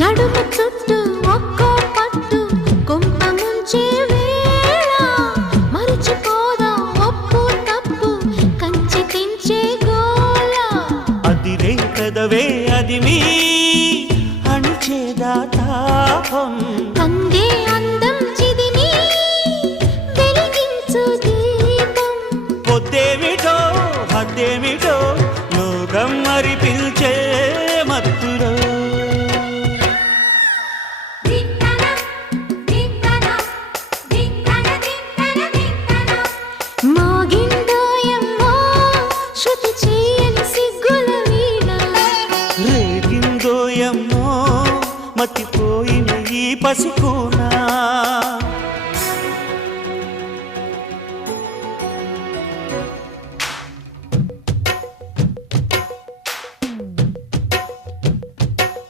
నడుము చుట్టూ ఒక్కో పట్టు కొంప ముంచే వేళ మరిచిపోదా ఒప్పు తప్పు కంచి తెంచే గోల అదిరే పెదవే అది మీ అణిచేదా తాపం కందే అందం చిదిమి వెలిగించు దీపం పొద్దేమిటో హద్దేమిటో లోకం మరి పిలిచే మత్తులో మోగిందోయమ్మో శృతి చేయని సిగ్గుల వీణ రేగిందోయమ్మో మతిపోయిన ఈ పసికూనా